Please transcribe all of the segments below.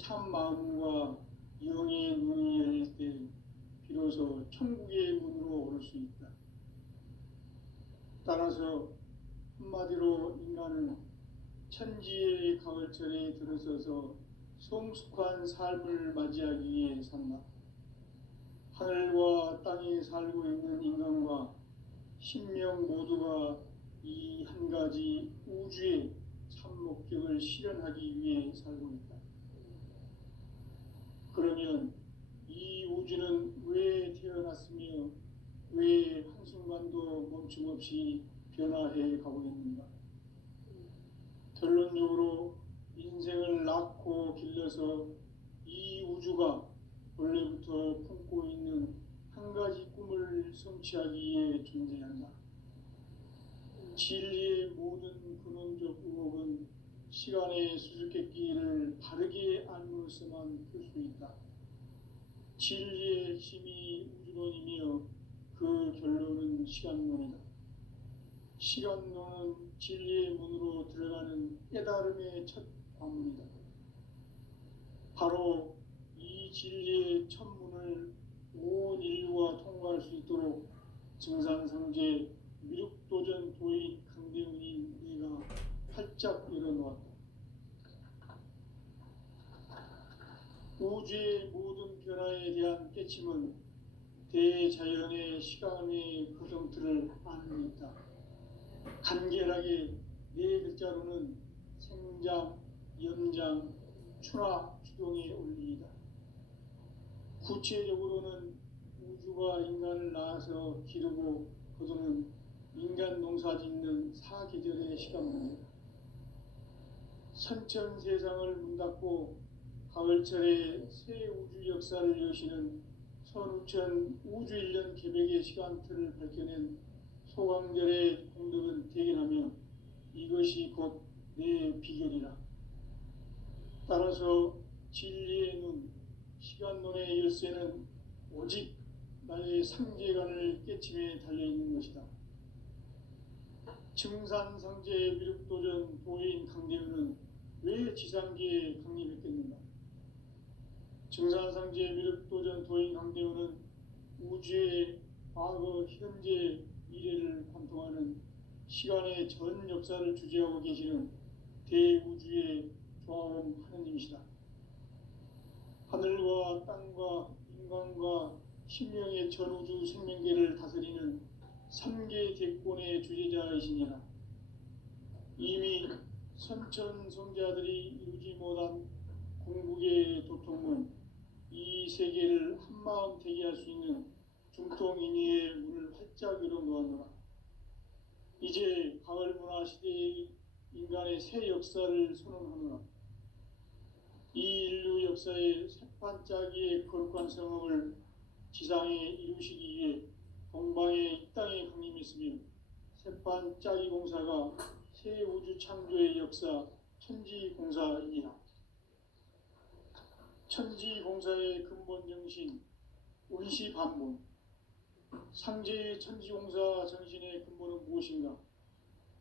참 마음과 영의 눈이 열릴 때 비로소 천국의 문으로 오를 수 있다. 따라서 한마디로 인간은 천지의 가을철에 들어서서 성숙한 삶을 맞이하기 위해 산다. 하늘과 땅에 살고 있는 인간과 신명 모두가 이 한 가지 우주의 참 목적을 실현하기 위해 살고 있다. 그러면 이 우주는 왜 태어났으며 왜 한순간도 멈춤없이 변화해 가고 있는가? 결론적으로 인생을 낳고 길러서 이 우주가 원래부터 품고 있는 한 가지 꿈을 성취하기 위해 존재한다. 진리의 모든 근원적 의혹은 시간의 수수께끼를 바르게 알므로서만 풀 수 있다. 진리의 핵심이 우주론이며 그 결론은 시간론이다. 시간론은 진리의 문으로 들어가는 깨달음의 첫 관문이다. 바로 이 진리의 첫 문을 온 인류가 통과할 수 있도록 증산상제 미륵도전 도인 강대훈인 내가 활짝 열어놓았다. 우주의 모든 변화에 대한 깨침은 대자연의 시간의 구성틀을 아는 있다. 간결하게 네 글자로는 생장, 연장, 추나 추동의 원리이다. 구체적으로는 우주가 인간을 낳아서 기르고 거두는 인간 농사 짓는 사계절의 시간문이다. 선천세상을 문닫고 가을철에 새 우주 역사를 여시는 선우천 우주일년 개백의 시간틀을 밝혀낸 소강절의 공덕은 대견하며 이것이 곧 내 비결이라. 따라서 진리의 눈, 시간론의 열쇠는 오직 나의 상제관을 깨침에 달려있는 것이다. 증산상제 미륵도전 도인 강대훈은 왜 지상계에 강림했겠는가? 증산상제 미륵도전 도인 강대훈은 우주의 과거, 현재, 미래를 관통하는 시간의 전 역사를 주재하고 계시는 대우주의 조화원 하느님이시다. 하늘과 땅과 인간과 신명의 전우주 생명계를 다스리는 3계 대권의 주재자이시니라. 이미 선천성자들이 이루지 못한 궁극의 도통은 이 세계를 한마음 되게 할 수 있는 중통인의의 문을 활짝 열어놓았노라. 이제 가을 문화 시대의 인간의 새 역사를 선언하노라. 이 인류 역사의 새반짝이의 거룩한 성업을 지상에 이루시기 위해 동방의 이 땅에 강림했으며 새반짝이 공사가 새 우주 창조의 역사 천지공사이니라. 천지공사의 근본 정신 운시반본, 상제의 천지공사 정신의 근본은 무엇인가?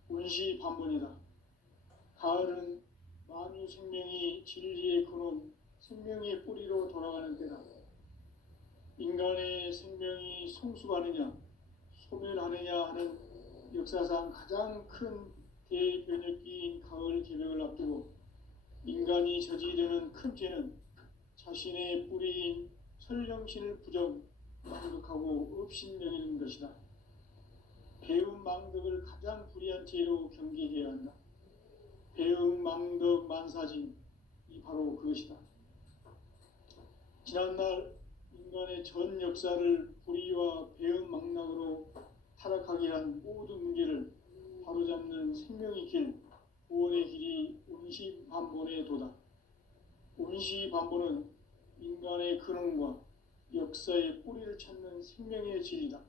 운시반본이다. 가을은 만유 생명이 진리의 근원, 생명의 뿌리로 돌아가는 때다. 인간의 생명이 성숙하느냐, 소멸하느냐 하는 역사상 가장 큰 대변혁기인 가을 개벽을 앞두고 인간이 저지르는 큰 죄는 자신의 뿌리인 설령신을 부정, 망덕하고 업신여기는 것이다. 배움 망덕을 가장 불의한 죄로 경계해야 한다. 배움 망덕 만사진, 이 바로 그것이다. 지난날 인간의 전 역사를 불의와 배움 망락으로 타락하게 한 모든 문제를 바로잡는 생명의 길, 구원의 길이 운시반본의 도다. 운시반본은 인간의 근원과 역사의 뿌리를 찾는 생명의 진리다.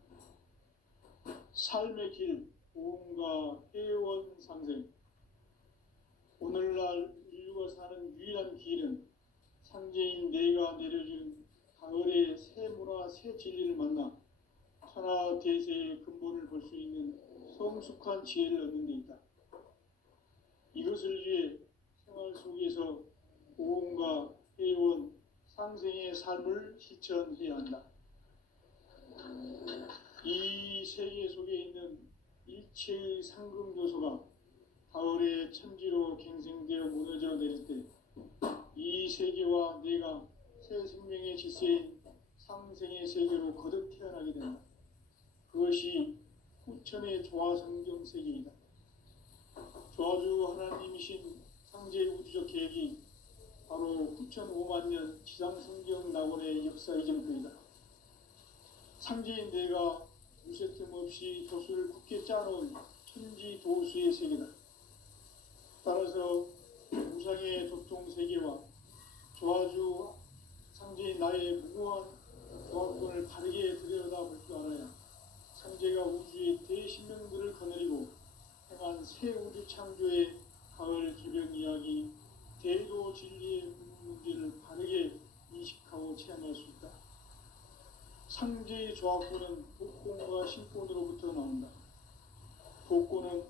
삶의 길, 보험과 해원상생. 오늘날 인류가 사는 유일한 길은 상제인 내가 내려준 가을의 새 문화, 새 진리를 만나 천하 대세의 근본을 볼 수 있는 성숙한 지혜를 얻는 데 있다. 이것을 위해 생활 속에서 보험과 내려온 상생의 삶을 실천해야 한다. 이 세계 속에 있는 일체의 상금 요소가 가을의 천지로 갱생되어 무너져 내릴 때 이 세계와 내가 새 생명의 질서인 상생의 세계로 거듭 태어나게 된다. 그것이 후천의 조화성경 세계이다. 조화주 하나님이신 상제 우주적 계획이 바로 9,500,000년 지상성경 낙원의 역사 이전부이다. 상제인 내가 무쇠 틈 없이 도수를 굳게 짜놓은 천지 도수의 세계다. 따라서 우상의 도통 세계와 조화주 상제인 나의 무고한 조합권을 바르게 들여다볼 줄 알아야 상제가 우주의 대신명들을 거느리고 행한 새 우주 창조의 가을 기변 이야기, 대도 진리의 문제를 바르게 인식하고 체험할 수 있다. 상제의 조합권은 복권과 신권으로부터 나온다. 복권은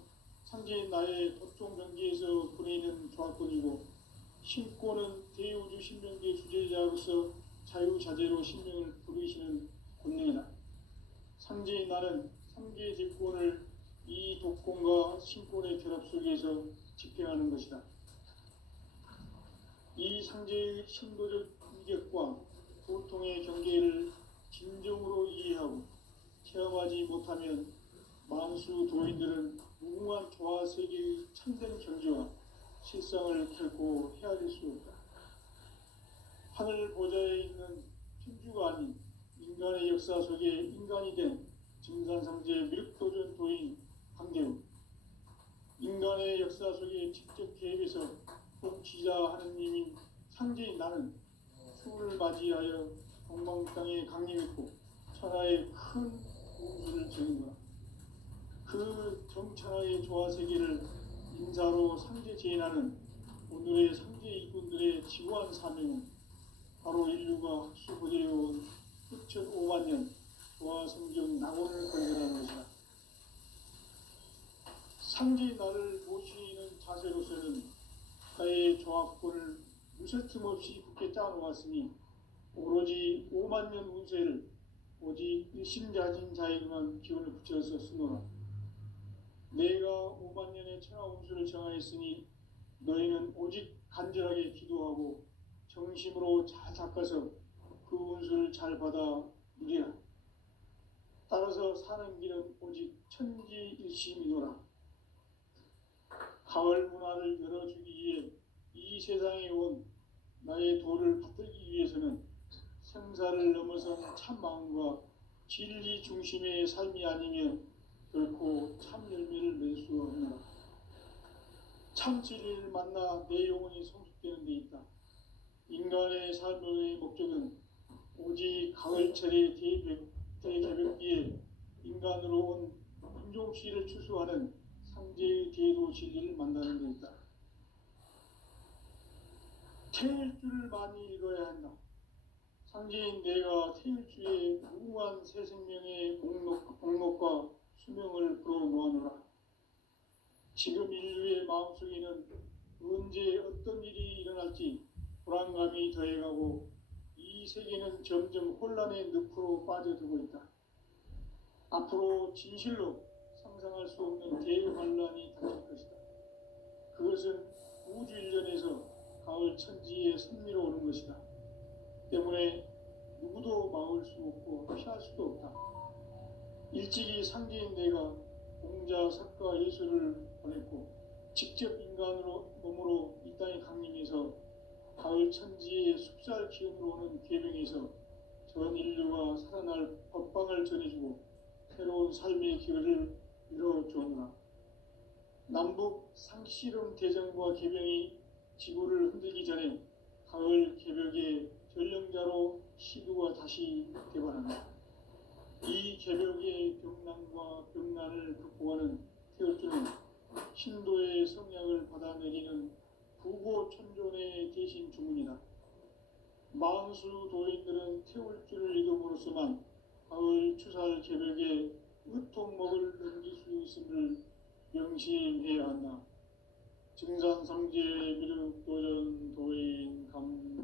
상제인 나의 도통 경계에서 보내는 조합권이고, 신권은 대우주 신명기의 주제자로서 자유자재로 신명을 부르시는 권능이다. 상제인 나는 3개의 대권을 이 독권과 신권의 결합 속에서 집행하는 것이다. 이 상제의 신도적 인격과 보통의 경계를 진정으로 이해하고 체험하지 못하면 만수 도인들은 무궁한 조화 세계의 참된 경지와 실상을 결코 헤아릴 수 없다. 하늘 보좌에 있는 천주가 아닌 인간의 역사 속에 인간이 된 증산상제 미륵도전 도인 강대우, 인간의 역사 속에 직접 개입해서 통치자 하느님인 상제인 나는 추를 맞이하여 동방 땅에 강림했고 천하의 큰 공수를 지은 거라. 그 정천하의 조화세계를 인사로 상제 제인하는 오늘의 상제 일꾼들의 지구한 사명은 바로 인류가 수고되어온 9,500,000년 조화성경 낙원을 건설하는 것이다. 상제의 나를 모시는 자세로서는 나의 조합권을 무쇠 틈 없이 굳게 짜놓았으니 오로지 50,000년 운세를 오직 일심자진 자에게만 기운을 붙여서 쓰노라. 내가 50,000년의 천하 운수를 정하였으니 너희는 오직 간절하게 기도하고 정심으로 잘 닦아서 그 운수를 잘 받아 누리라. 따라서 사는 길은 오직 천지일심이노라. 가을 문화를 열어주기 위해 이 세상에 온 나의 도를 받들기 위해서는 생사를 넘어선 참 마음과 진리 중심의 삶이 아니면 결코 참 열매를 낼 수 없노라. 참 진리를 만나 내 영혼이 성숙되는 데 있다. 인간의 삶의 목적은 오직 가을철의 대개벽기에 인간으로 온 인종시를 추수하는 상제의 대도 진리를 만나는 데 있다. 태일주를 많이 읽어야 한다. 상제인 내가 태일주의 무궁한 새 생명의 목록과 수명을 불어모아노라. 지금 인류의 마음속에는 언제 어떤 일이 일어날지 불안감이 더해가고 이 세계는 점점 혼란의 늪으로 빠져들고 있다. 앞으로 진실로 상상할 수 없는 대환란이 닥칠 것이다. 그것은 우주 일련에서 가을 천지의 선미로 오는 것이다. 때문에 누구도 막을 수 없고 피할 수도 없다. 일찍이 상제인 내가 공자, 석가, 예수를 보냈고 직접 인간으로 몸으로 이 땅에 강림해서 가을 천지의 숲살 기운으로 오는 계명에서 전 인류가 살아날 법방을 전해주고 새로운 삶의 기회를 열어주었노라. 남북 상씨름 대전과 계명이 지구를 흔들기 전에 가을 개벽의 전령자로 시두가 다시 되반한다. 이 개벽의 병난과 병난을 극복하는 태울주는 신도의 성약을 받아내리는 부고천존의 대신 주문이다. 만수 도인들은 태울주를 읽음으로써만 가을 추살 개벽의 으통목을 넘길 수 있음을 명심해야 한다. 증산상제 미륵도전 도인 감대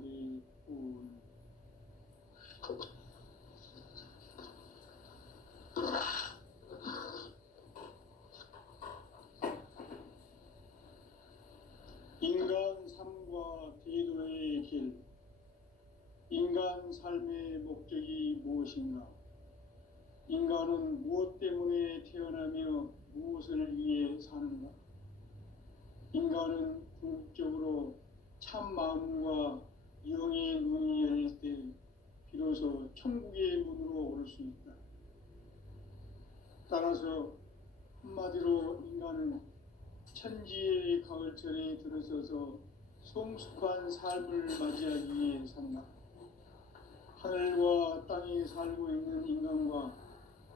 인간 삶의 목적이 무엇인가? 인간은 무엇 때문에 태어나며 무엇을 위해 사는가? 인간은 궁극적으로 참 마음과 영의 눈이 열릴 때 비로소 천국의 문으로 오를 수 있다. 따라서 한마디로 인간은 천지의 가을철에 들어서서 성숙한 삶을 맞이하기 위해 산다. 하늘과 땅에 살고 있는 인간과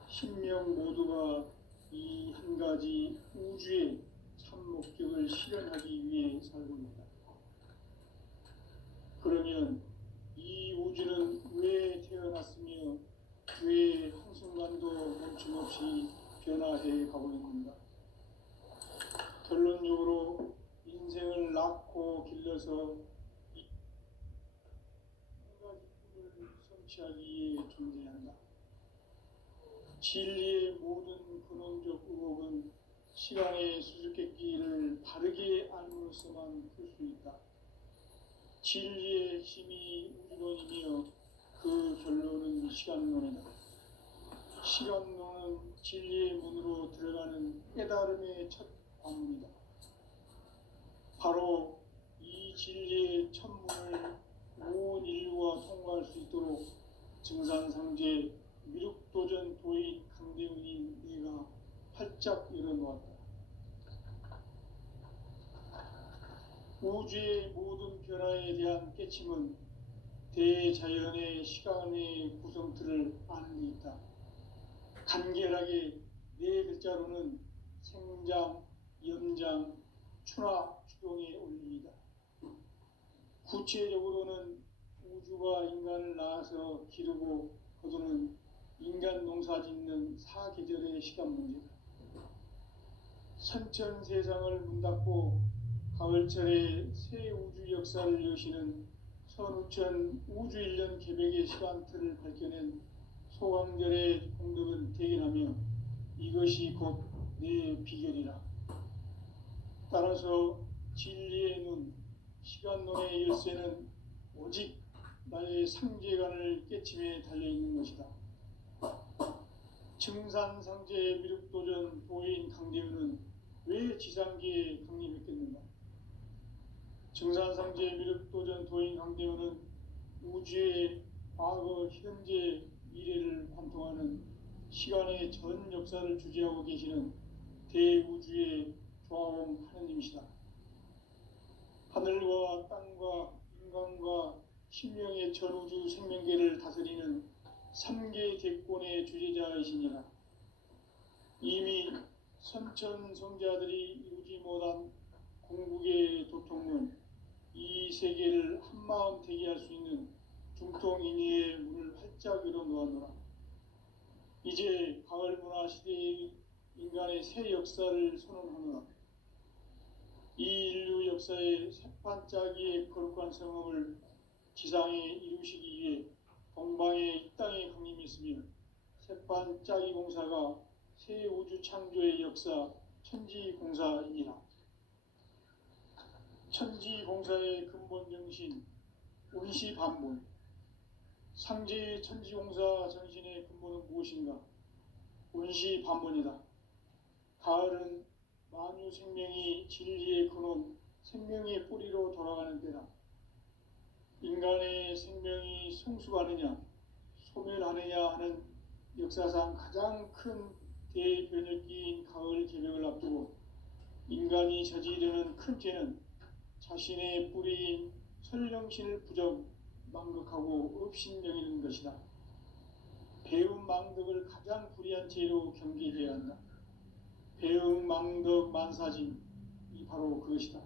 신명 모두가 이 한 가지 우주의 참 목적을 실현하기 위해 살고 있다. 그러면 이 우주는 왜 태어났으며 왜 한순간도 멈춤없이 변화해 가고 있는가? 결론적으로 인생을 낳고 길러서 이 한 가지 꿈을 성취하기 위해 존재한다. 진리의 모든 근원적 의혹은 시간의 수수께끼를 바르게 알므로서만 풀 수 있다. 진리의 힘이 우주론이며 그 결론은 시간론이다. 시간론은 진리의 문으로 들어가는 깨달음의 첫 관문이다. 바로 이 진리의 첫 문을 온 인류가 통과할 수 있도록 증산상제 미륵도전 도인 강대훈인 내가 활짝 열어놓았다. 우주의 모든 변화에 대한 깨침은 대자연의 시간의 구성틀을 아는 데 있다. 간결하게 네 글자로는 생장, 연장, 추나 추동의 원리이다. 구체적으로는 우주가 인간을 낳아서 기르고 거두는 인간 농사 짓는 사계절의 시간 문제다. 선천 세상을 문 닫고 가을철에 새 우주 역사를 여시는 선우천 우주 1년 개백의 시간틀을 밝혀낸 소강절의 공덕은 대견하며 이것이 곧 내 비결이라. 따라서 진리의 눈, 시간론의 열쇠는 오직 나의 상제관을 깨침에 달려있는 것이다. 증산상제 미륵도전 도인 강대훈은 왜 지상계에 강림했겠는가? 증산상제 미륵도전 도인 강대훈은 우주의 과거, 현재, 미래를 관통하는 시간의 전 역사를 주재하고 계시는 대우주의 조화원 하느님이시다. 하늘과 땅과 인간과 신명의 전우주 생명계를 다스리는 3계 대권의 주재자이시니라. 이미 선천성자들이 이루지 못한 궁극의 도통은 이 세계를 한마음 되게 할 수 있는 중통인의의 문을 활짝 열어놓았노라. 이제 가을 문화 시대의 인간의 새 역사를 선언하노라. 이 인류 역사의 새반짝이의 거룩한 성험을 지상에 이루시기 위해 동방의 이 땅에 강림했으며 새반짝이 공사가 새 우주 창조의 역사 천지공사이니라. 천지공사의 근본 정신 운시반문. 상제의 천지공사 정신의 근본은 무엇인가? 운시반문이다. 가을은 만유 생명이 진리의 근원, 생명의 뿌리로 돌아가는 때다. 인간의 생명이 성숙하느냐, 소멸하느냐 하는 역사상 가장 큰 대변혁기인 가을 개벽을 앞두고 인간이 저지르는 큰 죄는 자신의 뿌리인 설령신을 부정, 망극하고 업신여기는 것이다. 배움 망덕을 가장 불의한 죄로 경계해야 한다. 배움 망덕 만사짐이 바로 그것이다.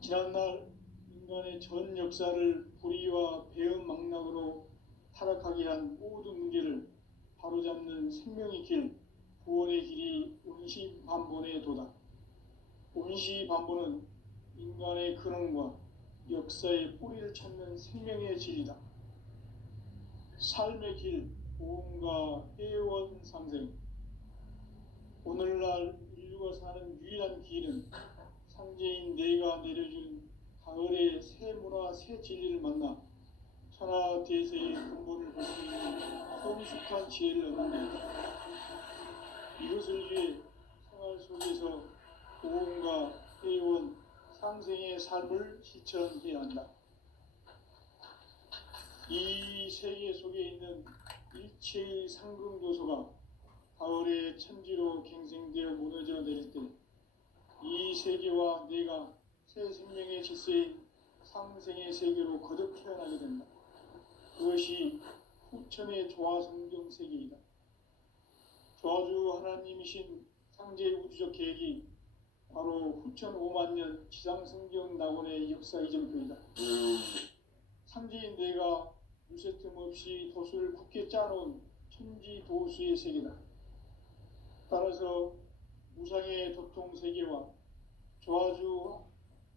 지난날 인간의 전 역사를 불의와 배움 망락으로 타락하게 한 모든 문제를 바로잡는 생명의 길, 구원의 길이 운시반본의 도다. 운시반본은 인간의 근원과 역사의 뿌리를 찾는 생명의 진리다. 삶의 길, 보험과 회원 상생. 오늘날 인류가 사는 유일한 길은 상제인 내가 내려준 가을의 새 문화, 새 진리를 만나 천하 대세의 근본을 볼 수 있는 성숙한 지혜를 얻는다. 이것을 위해 생활 속에서 고온과 해온 상생의 삶을 실천해야 한다. 이 세계 속에 있는 일체의 상금 요소가 가을의 천지로 갱생되어 무너져 내릴 때 이 세계와 내가 새 생명의 질서인 상생의 세계로 거듭 태어나게 된다. 그것이 후천의 조화성경 세계이다. 조화주 하나님이신 상제의 우주적 계획이 바로 후천 5만 년 지상성경 낙원의 역사 이전표이다. 상제인 내가 무쇠틈 없이 도수를 굳게 짜놓은 천지도수의 세계다. 따라서 무상의 도통 세계와 조화주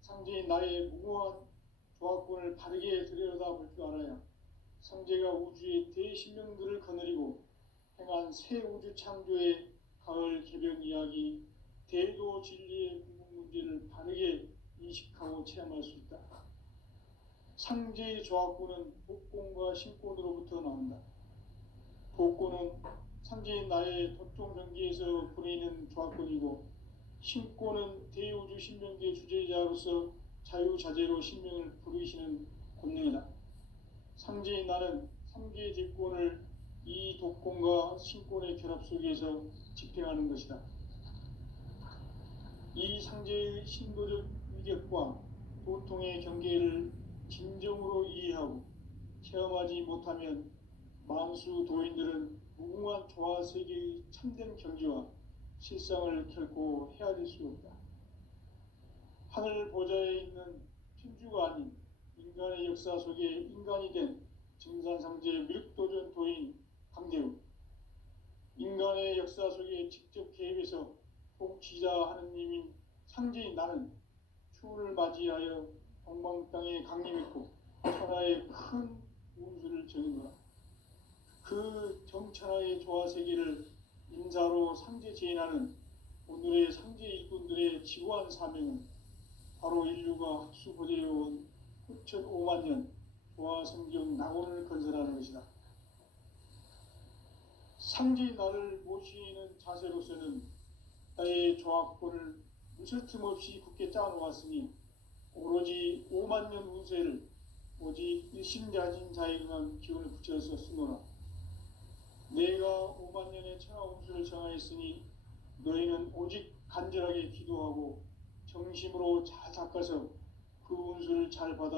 상제인 나의 무궁한 조화권을 바르게 들여다볼 줄 알아야 상제가 우주의 대신명들을 거느리고 행한 새 우주 창조의 가을 개변 이야기, 대도 진리의 궁극 문제를 바르게 인식하고 체험할 수 있다. 상제의 조화권은 복권과 신권으로부터 나온다. 복권은 상제인 나의 도통 경계에서 보내는 조화권이고, 신권은 대우주 신명계 주제자로서 자유자재로 신명을 부르시는 권능이다. 상제인 나는 3개의 대권을 이 독권과 신권의 결합 속에서 집행하는 것이다. 이 상제의 신도적 위력과 도통의 경계를 진정으로 이해하고 체험하지 못하면 만수 도인들은 무궁한 조화 세계의 참된 경지와 실상을 결코 헤아릴 수 없다. 하늘 보좌에 있는 천주가 아닌 인간의 역사 속에 인간이 된 증산상제 밀도전 도인 강대우, 인간의 역사 속에 직접 개입해서 통치자 하느님인 상제인 나는 추운을 맞이하여 동방 땅에 강림했고 천하의 큰 운수를 전이노라. 그 정천하의 조화 세계를 인사로 상제 제인하는 오늘의 상제 일꾼들의 지고한 사명은 바로 인류가 학수고대해온 후천 5만 년 조화 성경 낙원을 건설하는 것이다. 상제인 나를 모시는 자세로서는 나의 조화권을 무설틈 없이 굳게 짜놓았으니 오로지 5만 년 운세를 오직 일심자진 자에게만 기운을 붙여서 쓰노라. 내가 5만 년의 천하 운수를 정하였으니 너희는 오직 간절하게 기도하고 정심으로 잘 닦아서 그 운수를 잘 받아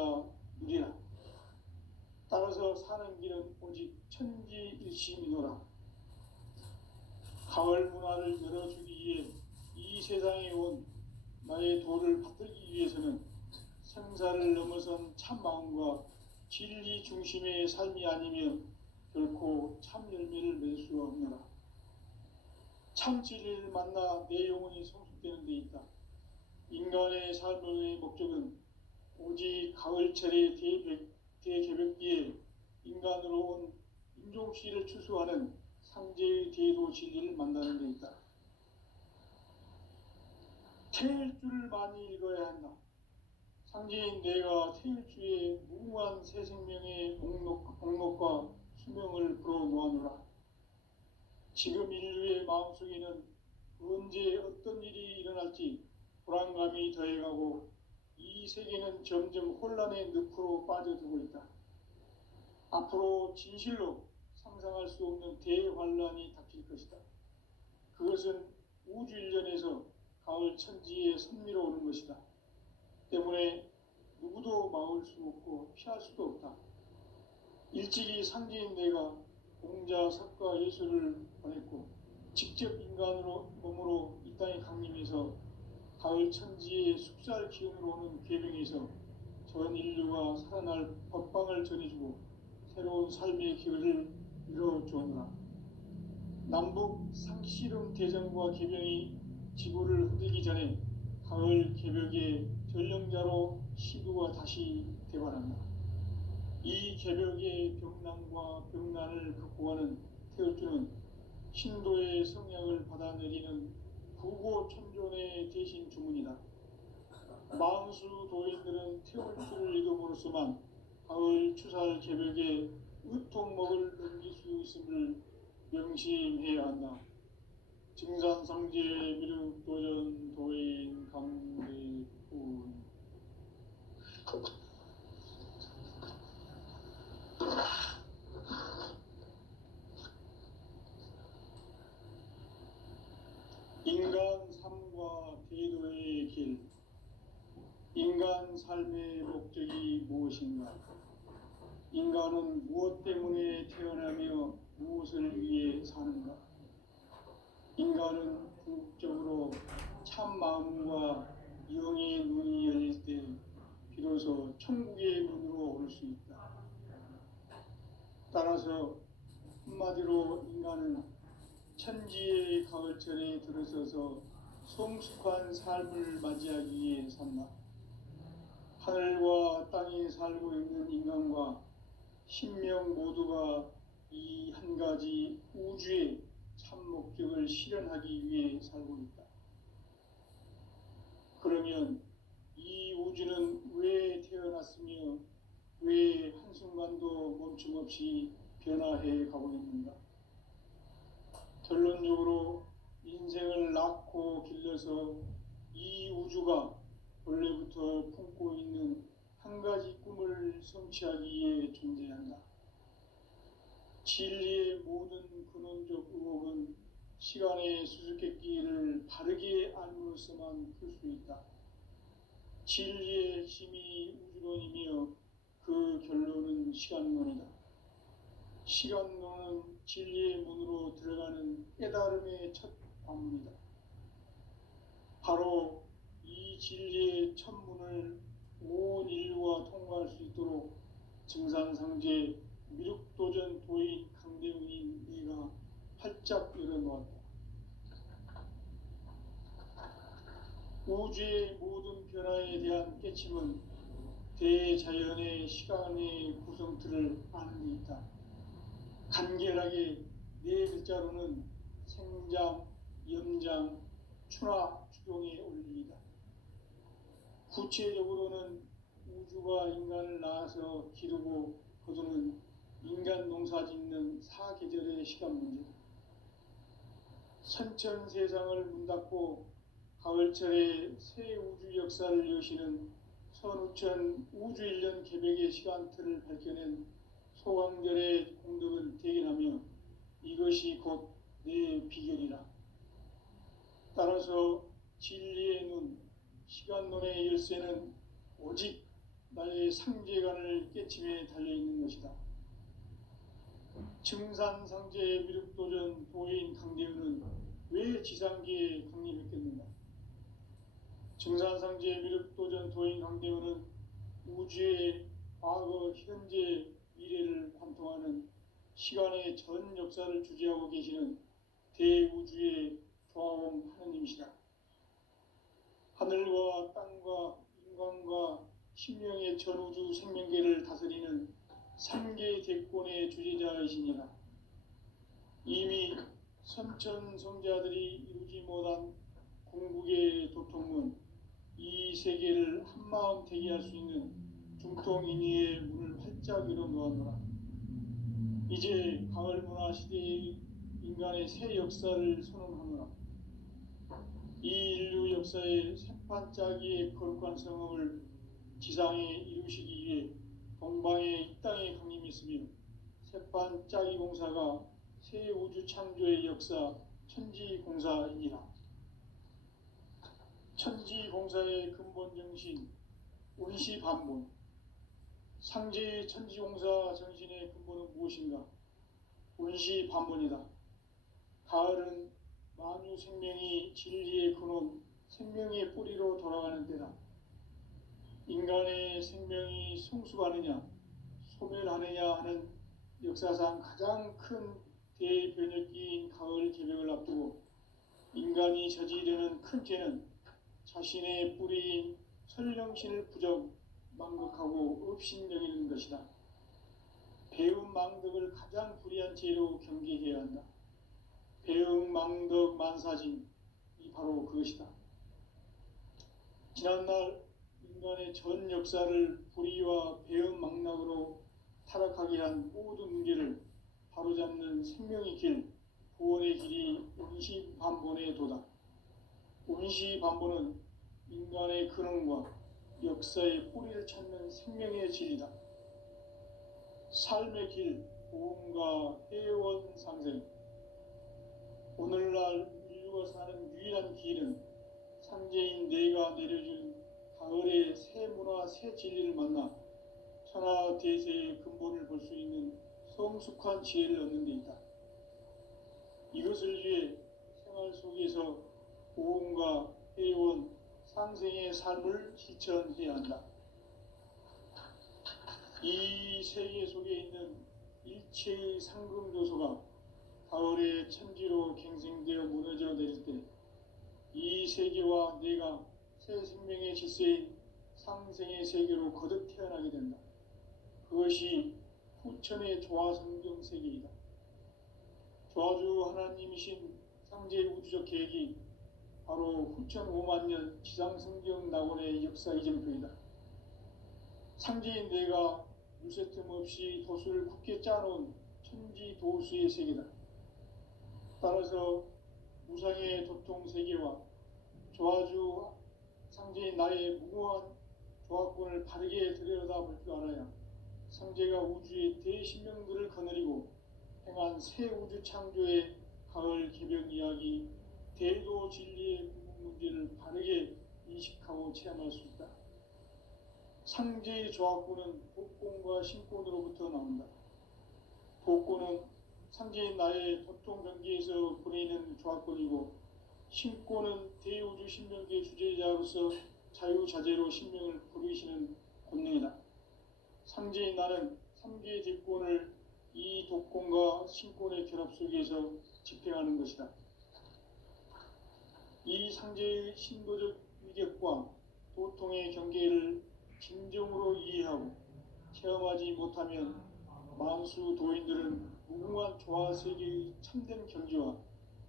누리라. 따라서 사는 길은 오직 천지일심이노라. 가을 문화를 열어주기 위해 이 세상에 온 나의 도를 받들기 위해서는 생사를 넘어선 참 마음과 진리 중심의 삶이 아니면 결코 참 열매를 맺을 수 없노라. 참 진리를 만나 내 영혼이 성숙되는 데 있다. 인간의 삶의 목적은 오직 가을철의 대개벽기에 인간으로 온 인종씨를 추수하는 상제의 대도 진리를 만나는 데 있다. 태일주를 많이 읽어야 한다. 상제인 내가 태일주의 무궁한 새 생명의 목록과 수명을 불어놓아노라. 지금 인류의 마음속에는 언제 어떤 일이 일어날지 불안감이 더해가고 이 세계는 점점 혼란의 늪으로 빠져들고 있다. 앞으로 진실로 상상할 수 없는 대환란이 닥칠 것이다. 그것은 우주 일련에서 가을 천지에 선미로 오는 것이다. 때문에 누구도 막을 수 없고 피할 수도 없다. 일찍이 상제인 내가 공자, 석가, 예수를 보냈고 직접 인간으로 몸으로 이 땅에 강림해서 가을 천지의 숙살 기운으로 오는 계명에서 전 인류가 살아날 법방을 전해주고 새로운 삶의 기회를 이뤄주었노라. 남북 상씨름 대전과 개병이 지구를 흔들기 전에 가을 개벽의 전령자로 시두가 다시 대발한다. 이 개벽의 병난과 병난을 극복하는 태울주는 신도의 성약을 받아내리는 부고천존의 대신 주문이다. 만수 도인들은 태울주를 읽음으로써만 가을 추살 개벽에 으통먹을 넘길 수 있음을 명심해야 한다. 증산상제 미륵도전 도인 강대군. 인간 삶과 대도의 길. 인간 삶의 목적이 무엇인가? 인간은 무엇 때문에 태어나며 무엇을 위해 사는가? 인간은 궁극적으로 참 마음과 영의 눈이 열릴 때 비로소 천국의 문으로 올 수 있다. 따라서 한마디로 인간은 천지의 가을철에 들어서서 성숙한 삶을 맞이하기 위해 산다. 하늘과 땅에 살고 있는 인간과 신명 모두가 이 한 가지 우주의 참 목적을 실현하기 위해 살고 있다. 그러면 이 우주는 왜 태어났으며 왜 한순간도 멈춤없이 변화해 가고 있는가? 결론적으로 인생을 낳고 길러서 이 우주가 원래부터 품고 있는 한 가지 꿈을 성취하기 위해 존재한다. 진리의 모든 근원적 의혹은 시간의 수수께끼를 바르게 알므로서만 풀 수 있다. 진리의 핵심이 우주론이며 그 결론은 시간론이다. 시간론은 진리의 문으로 들어가는 깨달음의 첫 관문이다. 바로 이 진리의 첫 문을 온 인류가 통과할 수 있도록 증산상제 미륵도전 도인 강대훈인 내가 활짝 열어놓았다. 우주의 모든 변화에 대한 깨침은 대자연의 시간의 구성틀을 아는 데 있다. 간결하게 네 글자로는 생장, 염장, 추나 추동의 원리이다. 구체적으로는 우주가 인간을 낳아서 기르고 거두는 인간 농사 짓는 사계절의 시간 문제다. 선천 세상을 문 닫고 가을철에 새 우주 역사를 여시는 선우천 우주 1년 개벽의 시간틀을 밝혀낸 소강절의 공덕은 대견하며 이것이 곧 내 비결이라. 따라서 진리의 눈, 시간론의 열쇠는 오직 나의 상제관을 깨침에 달려있는 것이다. 증산상제 미륵도전 도인 강대훈은 왜 지상계에 강림했겠는가? 증산상제 미륵도전 도인 강대훈은 우주의 과거, 현재, 미래를 관통하는 시간의 전 역사를 주재하고 계시는 대우주의 조화원 하느님이시다. 하늘과 땅과 인간과 신명의 전우주 생명계를 다스리는 삼계 대권의 주재자이시니라. 이미 선천성자들이 이루지 못한 궁극의 도통문, 이 세계를 한마음 되게 할 수 있는 중통인의의 문을 활짝 열어놓았노라. 이제 가을 문화 시대의 인간의 새 역사를 선언하노라. 이 인류 역사의 새판짜기의 거룩한 성업을 지상에 이루시기 위해 동방의 이 땅에 강림했으며 새판짜기 공사가 새 우주 창조의 역사 천지공사이니라. 천지공사의 근본 정신 운시반본. 상제의 천지공사 정신의 근본은 무엇인가? 운시반본이다. 가을은 만유 생명이 진리의 근원, 생명의 뿌리로 돌아가는 때다. 인간의 생명이 성숙하느냐, 소멸하느냐 하는 역사상 가장 큰 대변혁기인 가을 개벽을 앞두고 인간이 저지르는 큰 죄는 자신의 뿌리인 설령신을 부정, 망극하고 업신여기는 것이다. 배움 망덕을 가장 불의한 죄로 경계해야 한다. 배움 망덕 만사진, 이 바로 그것이다. 지난날 인간의 전 역사를 불의와 배은망락으로 타락하게 한 모든 문제를 바로잡는 생명의 길, 구원의 길이 운시반본에 도다. 운시반본은 인간의 근원과 역사의 뿌리를 찾는 생명의 진리다. 삶의 길, 보험과 회원 상생. 오늘날 인류가 사는 유일한 길은 상제인 내가 내려준 가을의 새 문화, 새 진리를 만나 천하 대세의 근본을 볼 수 있는 성숙한 지혜를 얻는 데 있다. 이것을 위해 생활 속에서 보험과 회원, 상생의 삶을 실천해야 한다. 이 세계 속에 있는 일체의 상금 요소가 가을의 천지로 갱생되어 무너져 내릴 때 이 세계와 내가 새 생명의 질서인 상생의 세계로 거듭 태어나게 된다. 그것이 후천의 조화성경 세계이다. 조화주 하나님이신 상제의 우주적 계획이 바로 후천 5만 년 지상성경 낙원의 역사 이정표이다. 상제인 내가 물새 틈 없이 도수를 굳게 짜놓은 천지 도수의 세계다. 따라서 무상의 도통 세계와 조화주 상제인 나의 무궁한 조화권을 바르게 들여다볼 줄 알아야 상제가 우주의 대신명들을 거느리고 행한 새 우주 창조의 가을 개변 이야기, 대도 진리의 문제를 바르게 인식하고 체험할 수 있다. 상제의 조화권은 복권과 신권으로부터 나온다. 복권은 상제인 나의 도통 경계에서 보내는 조화권이고, 신권은 대우주 신명계의 주제자로서 자유자재로 신명을 부르시는 권능이다. 상제인 나는 3개의 대권을 이 독권과 신권의 결합 속에서 집행하는 것이다. 이 상제의 신도적 위격과 도통의 경계를 진정으로 이해하고 체험하지 못하면 만수 도인들은 무궁한 조화세계의 참된 경지와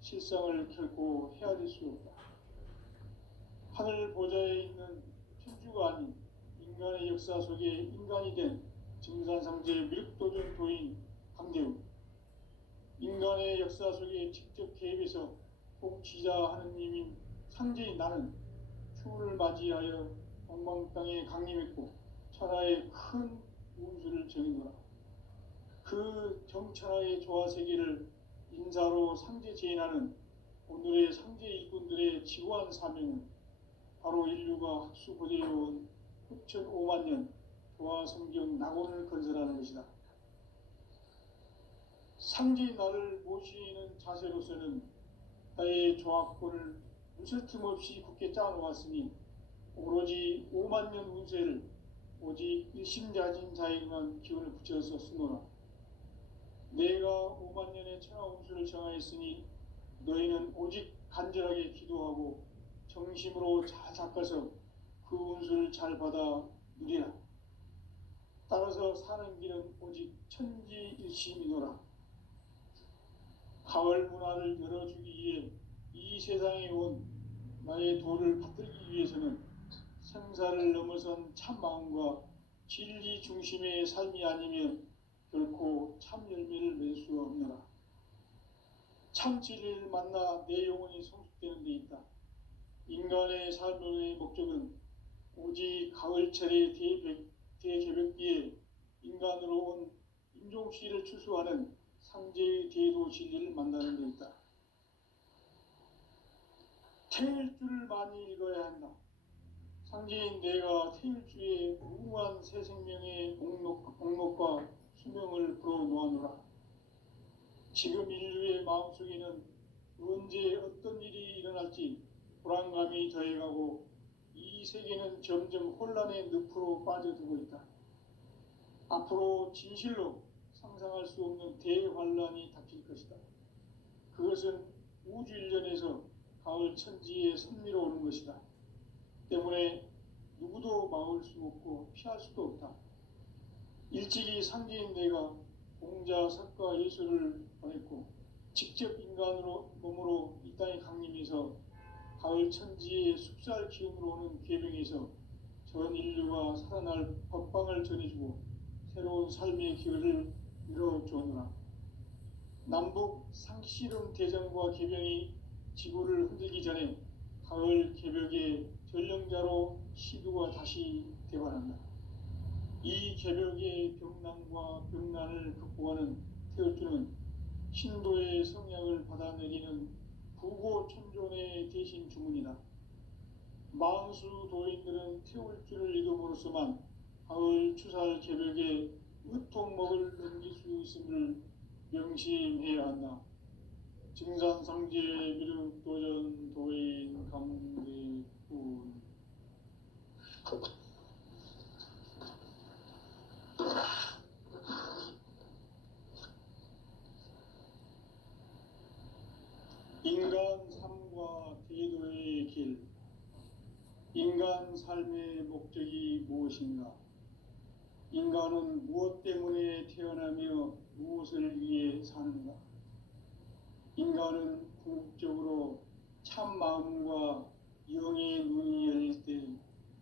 실상을 결코 헤아릴 수 없다. 하늘 보좌에 있는 천주가 아닌 인간의 역사 속에 인간이 된 증산상제 밀도전 도인 강대우, 인간의 역사 속에 직접 개입해서 통치자 하느님인 상제인 나는 추운을 맞이하여 동방땅에 강림했고 천하의 큰 운수를 정해노라. 그 정천하의 조화세계를 인사로 상제 제인하는 오늘의 상제 일꾼들의 지구한 사명은 바로 인류가 학수고대해온 후천 5만 년 조화성경 낙원을 건설하는 것이다. 상제인 나를 모시는 자세로서는 나의 조화권을 무쇠 틈 없이 굳게 짜놓았으니 오로지 5만 년 운세를 오직 일심자진 자에게만 기운을 붙여서 쓰노라. 내가 5만 년의 천하 운수를 정하였으니 너희는 오직 간절하게 기도하고 정심으로 잘 닦아서 그 운수를 잘 받아 누리라. 따라서 사는 길은 오직 천지일심이노라. 가을 문화를 열어주기 위해 이 세상에 온 나의 도를 받들기 위해서는 생사를 넘어선 참 마음과 진리 중심의 삶이 아니면 결코 참 열매를 맺을 수 없노라. 참 진리를 만나 내 영혼이 성숙되는 데 있다. 인간의 삶의 목적은 오직 가을철의 대개벽기에 인간으로 온 임종씨를 추수하는 상제의 대도 진리를 만나는 데 있다. 태일주를 많이 읽어야 한다. 상제인 내가 태일주의 무궁한 새 생명의 목록과 수명을 불어놓아노라. 지금 인류의 마음속에는 언제 어떤 일이 일어날지 불안감이 더해가고 이 세계는 점점 혼란의 늪으로 빠져들고 있다. 앞으로 진실로 상상할 수 없는 대환란이 닥칠 것이다. 그것은 우주 일련에서 가을 천지에 선미로 오는 것이다. 때문에 누구도 막을 수 없고 피할 수도 없다. 일찍이 상제인 내가 공자, 석가, 예수를 보냈고 직접 인간으로 몸으로 이 땅에 강림해서 가을 천지의 숲살 기운으로 오는 괴병에서 전 인류가 살아날 법방을 전해주고 새로운 삶의 기회를 열어주었노라. 남북 상씨름 대전과 개병이 지구를 흔들기 전에 가을 개벽의 전령자로 시두가 다시 대발한다. 이 개벽의 병난과 병난을 극복하는 태울주는 신도의 성약을 받아내리는 부고천존의 대신 주문이다. 망수 도인들은 태울주를 이름으로서만 가을 추살 개벽의 으통목을 넘길 수 있음을 명심해야 한다. 증산상제 미륵도전 도인 강대군. 인간 삶과 대도의 길. 인간 삶의 목적이 무엇인가? 인간은 무엇 때문에 태어나며 무엇을 위해 사는가? 인간은 궁극적으로 참 마음과 영의 눈이 열릴 때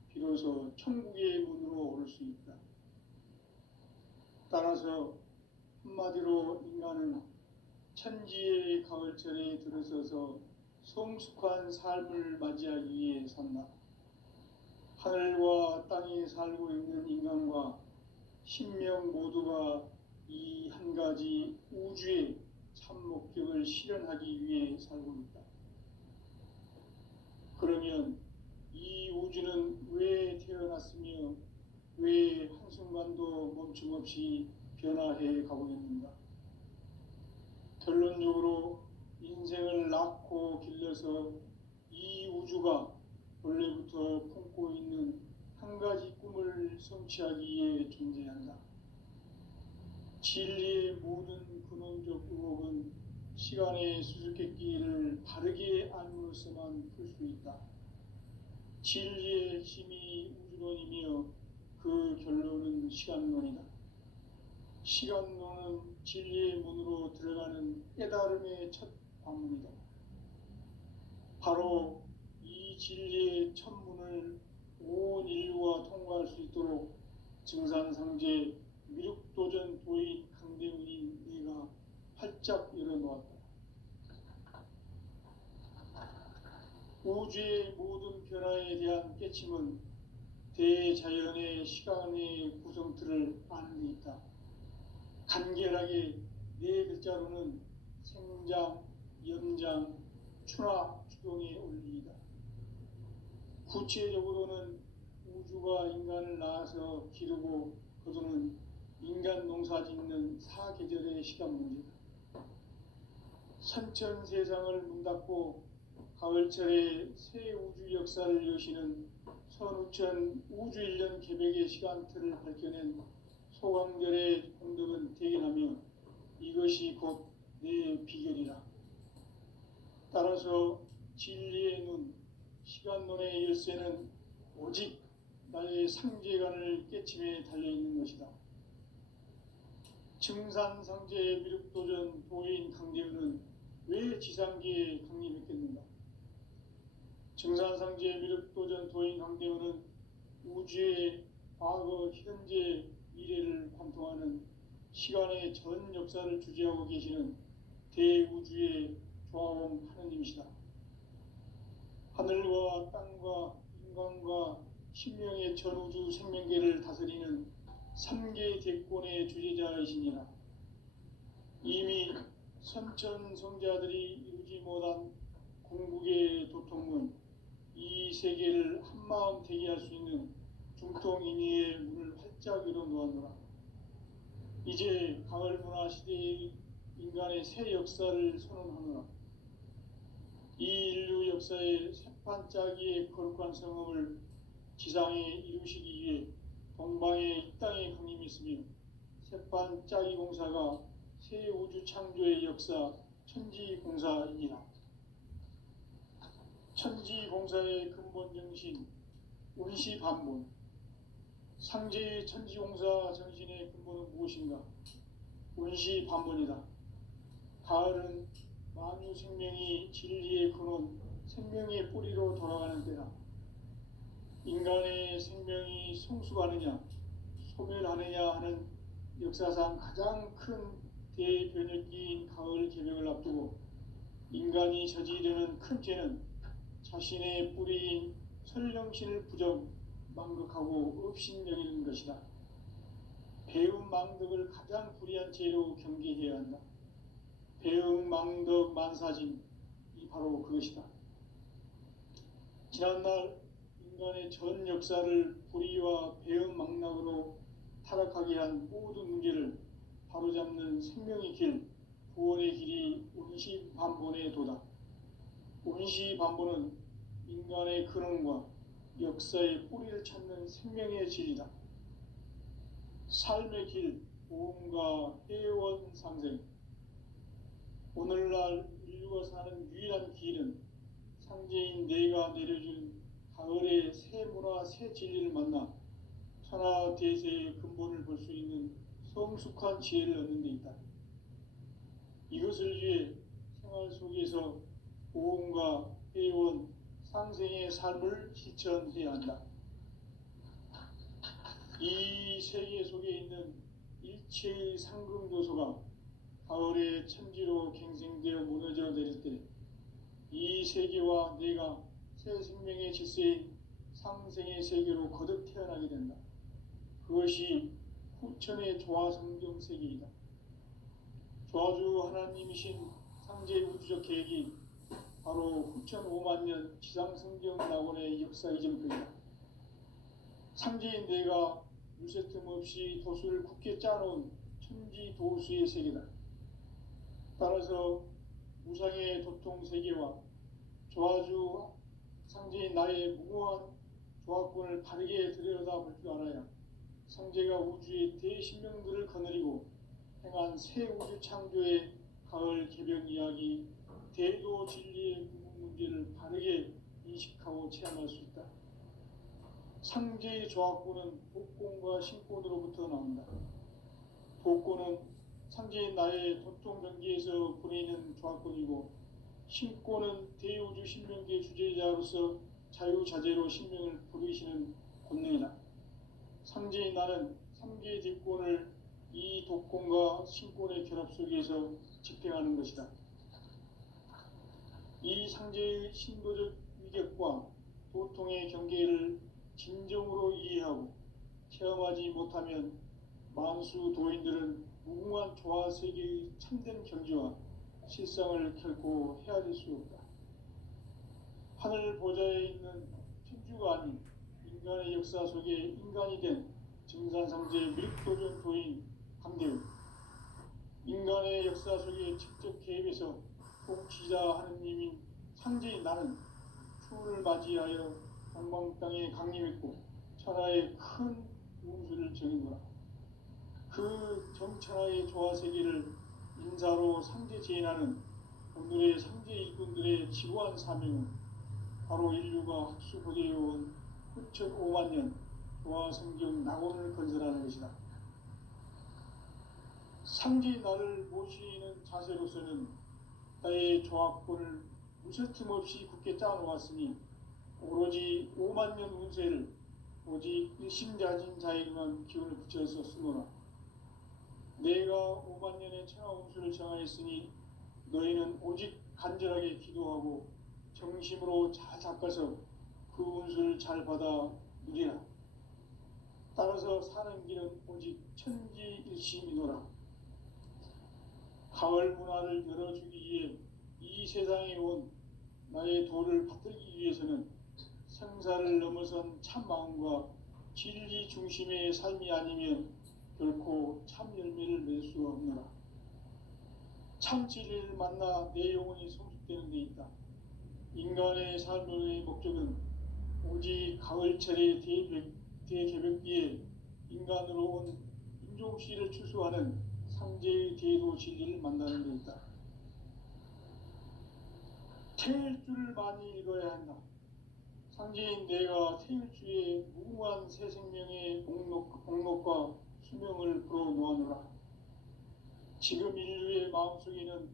비로소 천국의 문으로 오를 수 있다. 따라서 한마디로 인간은 천지의 가을철에 들어서서 성숙한 삶을 맞이하기 위해 산다. 하늘과 땅에 살고 있는 인간과 신명 모두가 이 한 가지 우주의 참 목적을 실현하기 위해 살고 있다. 그러면 이 우주는 왜 태어났으며 왜 한순간도 멈춤없이 변화해 가고 있는가? 결론적으로 인생을 낳고 길러서 이 우주가 원래부터 품고 있는 한 가지 꿈을 성취하기 위해 존재한다. 진리의 모든 근원적 의혹은 시간의 수수께끼를 바르게 알므로서만 풀 수 있다. 진리의 핵심이 우주론이며 그 결론은 시간론이다. 시간론은 진리의 문으로 들어가는 깨달음의 첫 관문이다. 바로 이 진리의 첫 문을 온 인류가 통과할 수 있도록 증산상제 미륵도전 도인 강대훈인 내가 활짝 열어놓았다. 우주의 모든 변화에 대한 깨침은 대자연의 시간의 구성틀을 아는 데 있다. 간결하게 네 글자로는 생장, 연장, 추나 추동의 원리이다. 구체적으로는 우주가 인간을 낳아서 기르고 거두는 인간 농사 짓는 사계절의 시간 문제다. 선천 세상을 문 닫고 가을철에 새 우주 역사를 여시는 선우천 우주 1년 개벽의 시간틀을 밝혀낸 소강절의 공덕은 대견하며 이것이 곧 내 비결이라. 따라서 진리의 눈, 시간론의 열쇠는 오직 나의 상제관을 깨침에 달려있는 것이다. 증산상제의 미륵도전 도인 강대훈은 왜 지상계에 강림했겠는가? 증산상제의 미륵도전 도인 강대훈은 우주의 과거, 현재, 미래를 관통하는 시간의 전 역사를 주재하고 계시는 대우주의 조화원 하느님이시다. 하늘과 땅과 인간과 신명의 전우주 생명계를 다스리는 3개 대권의 주재자이시니라. 이미 선천성자들이 이루지 못한 궁극의 도통문, 이 세계를 한마음 되게 할 수 있는 중통인의의 문을 활짝 열어놓았노라. 이제 가을 문화 시대의 인간의 새 역사를 선언하노라. 이 인류 역사의 새판짜기의 거룩한 성업을 지상에 이루시기 위해 동방의 이 땅에 강림했으며 새판짜기 공사가 새 우주 창조의 역사 천지공사이니라. 천지공사의 근본 정신 운시반본. 상제의 천지공사 정신의 근본은 무엇인가? 운시반본이다. 가을은 만유 생명이 진리의 근원, 생명의 뿌리로 돌아가는 때다. 인간의 생명이 성숙하느냐 소멸하느냐 하는 역사상 가장 큰 대변혁기인 가을 개벽을 앞두고 인간이 저지르는 큰 죄는 자신의 뿌리인 설령신을 부정 망극하고 업신여기는 것이다. 배음 망덕을 가장 불의한 죄로 경계해야 한다. 배음 망덕 만사짐이 바로 그것이다. 지난날 인간의 전 역사를 불의와 배음 망락으로 타락하게 한 모든 문제를 바로잡는 생명의 길, 구원의 길이 운시반본의 도다. 운시반본은 인간의 근원과 역사의 뿌리를 찾는 생명의 진리다. 삶의 길, 보험과 해원 상생. 오늘날 인류가 사는 유일한 길은 상제인 내가 내려준 가을의 새 문화, 새 진리를 만나 천하 대세의 근본을 볼 수 있는 성숙한 지혜를 얻는 데 있다. 이것을 위해 생활 속에서 보험과 해원, 상생의 삶을 실천해야 한다. 이 세계 속에 있는 일체의 상금도서가 가을의 천지로 갱생되어 무너져 내릴 때 이 세계와 내가 새 생명의 질서인 상생의 세계로 거듭 태어나게 된다. 그것이 후천의 조화성경 세계이다. 조화주 하나님이신 상제 우주적 계획이 바로 후천 5만 년 지상성경 낙원의 역사 이전표이다. 상제인 내가 물새 틈 없이 도수를 굳게 짜놓은 천지 도수의 세계다. 따라서 무상의 도통 세계와 조화주 상제인 나의 무모한 조화권을 바르게 들여다볼 줄 알아야 상제가 우주의 대신명들을 거느리고 행한 새 우주 창조의 가을 개벽 이야기, 대도 진리의 궁극 문제를 바르게 인식하고 체험할 수 있다. 상제의 조화권은 복권과 신권으로부터 나온다. 복권은 상제인 나의 도통 경계에서 보내는 조화권이고, 신권은 대우주 신명계 주제자로서 자유자재로 신명을 부르시는 권능이다. 상제인 나는 3개의 뒷권을 이 독권과 신권의 결합 속에서 집행하는 것이다. 이 상제의 신도적 위격과 도통의 경계를 진정으로 이해하고 체험하지 못하면 만수 도인들은 무궁한 조화 세계의 참된 경지와 실상을 결코 헤아릴 수 없다. 하늘 보좌에 있는 천주가 아닌 인간의 역사 속에 인간이 된 증산상제 밀도전 도인 강대우, 인간의 역사 속에 직접 개입해서 통치자 하느님인 상제인 나는 추운을 맞이하여 동방 땅에 강림했고 천하의 큰 운수를 정해노라. 그 정천하의 조화 세계를 인사로 상제 제인하는 오늘의 상제 일꾼들의 지고한 사명은 바로 인류가 학수고대해온 후천 5만 년 조화 성경 낙원을 건설하는 것이다. 상제인 나를 모시는 자세로서는 나의 조화권을 무쇠틈 없이 굳게 짜놓았으니 오로지 5만 년 운세를 오직 일심자진 자에게만 기운을 붙여서 쓰노라. 내가 5만 년의 천하 운수를 정하였으니 너희는 오직 간절하게 기도하고 정심으로 잘 닦아서 그 운수를 잘 받아 누리라. 따라서 사는 길은 오직 천지일심이노라. 가을 문화를 열어주기 위해 이 세상에 온 나의 도를 받들기 위해서는 생사를 넘어선 참 마음과 진리 중심의 삶이 아니면 결코 참 열매를 낼 수 없노라. 참 진리를 만나 내 영혼이 성숙되는 데 있다. 인간의 삶의 목적은 오직 가을철의 대개벽기에 인간으로 온 인종씨를 추수하는 상제의 대도 진리를 만나는 데 있다. 태일주를 많이 읽어야 한다. 상제인 내가 태일주의 무궁한 새 생명의 목록과 수명을 불어놓아노라. 지금 인류의 마음속에는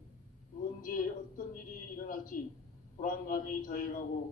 언제 어떤 일이 일어날지 불안감이 더해가고